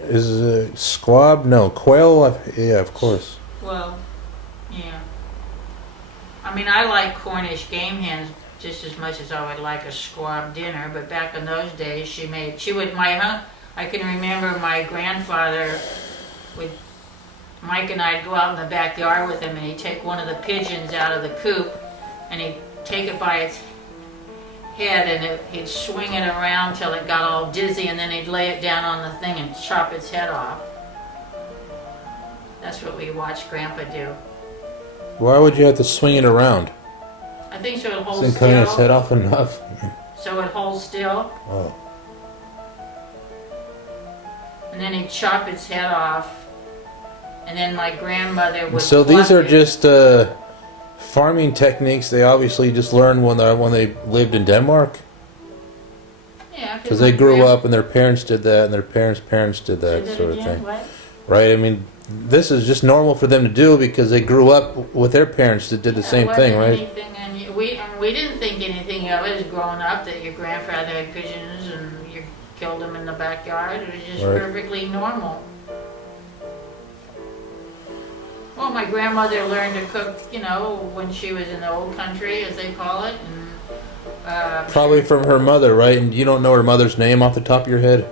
Is it squab? No, quail. Yeah, of course. Well, yeah. I mean, I like Cornish game hens just as much as I would like a squab dinner. But back in those days, I can remember my grandfather would. Mike and I'd go out in the backyard with him, and he'd take one of the pigeons out of the coop, and he'd take it by its head, and he'd swing it around till it got all dizzy, and then he'd lay it down on the thing and chop its head off. That's what we watched Grandpa do. Why would you have to swing it around? I think so it holds Isn't still. cutting its head off enough? So it holds still. Oh. And then he'd chop its head off. And then my grandmother would. So these pluck are it. just farming techniques they obviously just learned when they lived in Denmark? Yeah, because they grew up and their parents did that and their parents did that sort of thing. What? Right? I mean, this is just normal for them to do because they grew up with their parents that did the same thing, right? We didn't think anything of it as growing up, that your grandfather had pigeons and you killed them in the backyard. It was just Right. perfectly normal. Well, my grandmother learned to cook, when she was in the old country, as they call it. And, Probably from her mother, right? And you don't know her mother's name off the top of your head?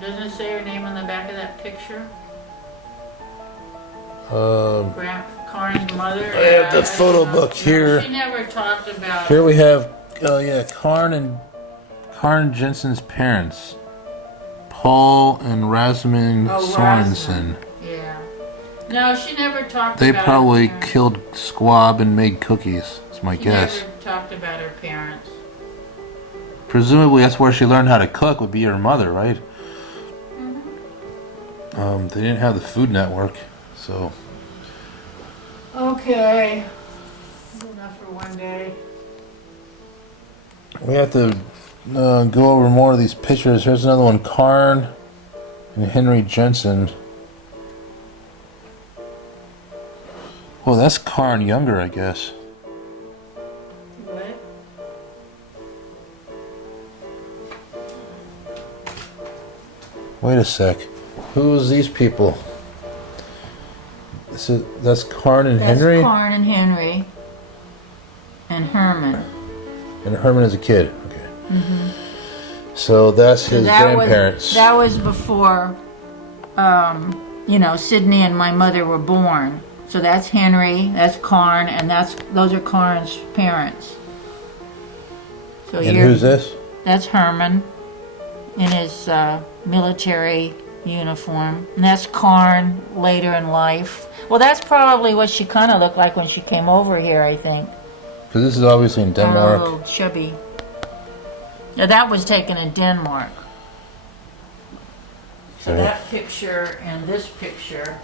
Doesn't it say her name on the back of that picture? Karin's mother? I have the photo book here. She never talked about... Here we have, Karin Jensen's parents. Paul and Rasmus Sorensen. Yeah. No, she never talked They about... probably killed squab and made cookies, that's my guess. She never talked about her parents. Presumably that's where she learned how to cook, would be her mother, right? Mm-hmm. They didn't have the Food Network, so... Okay. Enough for one day. We have to go over more of these pictures. Here's another one, Karin and Henry Jensen. Well, that's Karin younger, I guess. What? Wait a sec. Who's these people? That's Karin and Henry? That's Karin and Henry. And Herman. And Herman is a kid. Okay. Mm-hmm. So that's his that grandparents. That was before, Sydney and my mother were born. So that's Henry, that's Karin, and those are Karin's parents. So and who's this? That's Herman in his military uniform. And that's Karin later in life. Well, that's probably what she kind of looked like when she came over here, I think. Because this is obviously in Denmark. Oh, chubby. Now that was taken in Denmark. So Okay. that picture and this picture,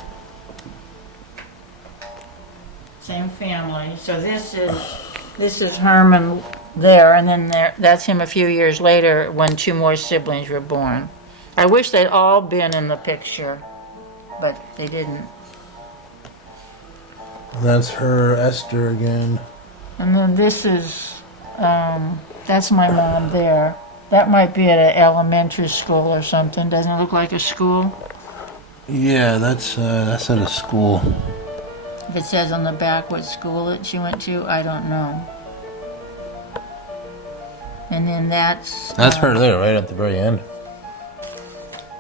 same family. So this is Herman there, and then that's him a few years later when two more siblings were born. I wish they'd all been in the picture, but they didn't. That's her, Esther, again. And then this is, that's my mom there. That might be at an elementary school or something. Doesn't it look like a school? Yeah, that's at a school. If it says on the back what school that she went to, I don't know. And then that's her there, right at the very end.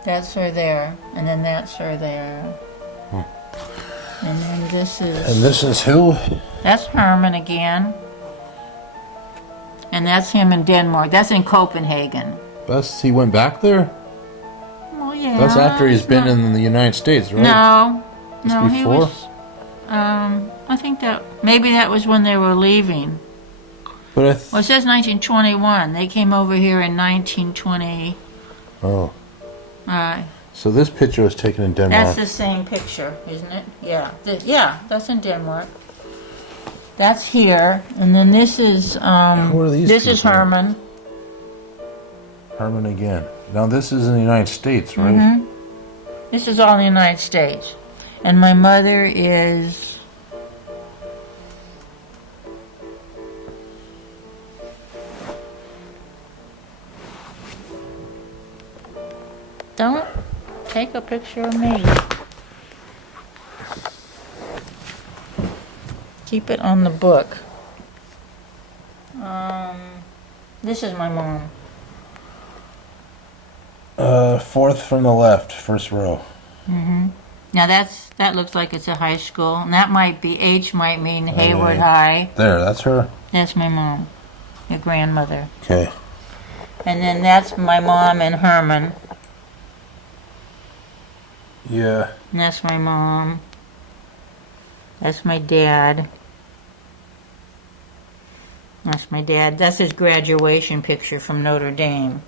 That's her there, and then that's her there. And then this is... And this is who? That's Herman again. And that's him in Denmark. That's in Copenhagen. He went back there? Well, yeah. That's after he's been in the United States, right? No. Just No, he before? was... I think maybe that was when they were leaving. But Well, it says 1921. They came over here in 1920. Oh. So this picture was taken in Denmark. That's the same picture, isn't it? Yeah. Yeah, that's in Denmark. That's here, and then this is Who are these this is people? Herman. Herman again. Now this is in the United States, right? Mm-hmm. This is all in the United States. And my mother is... Don't take a picture of me. Keep it on the book. This is my mom. Fourth from the left, first row. Now that looks like it's a high school, and that might be H might mean Hayward High. There, that's her. That's my mom, your grandmother. Okay. And then that's my mom and Herman. Yeah. And that's my mom. That's my dad. That's my dad. That's his graduation picture from Notre Dame.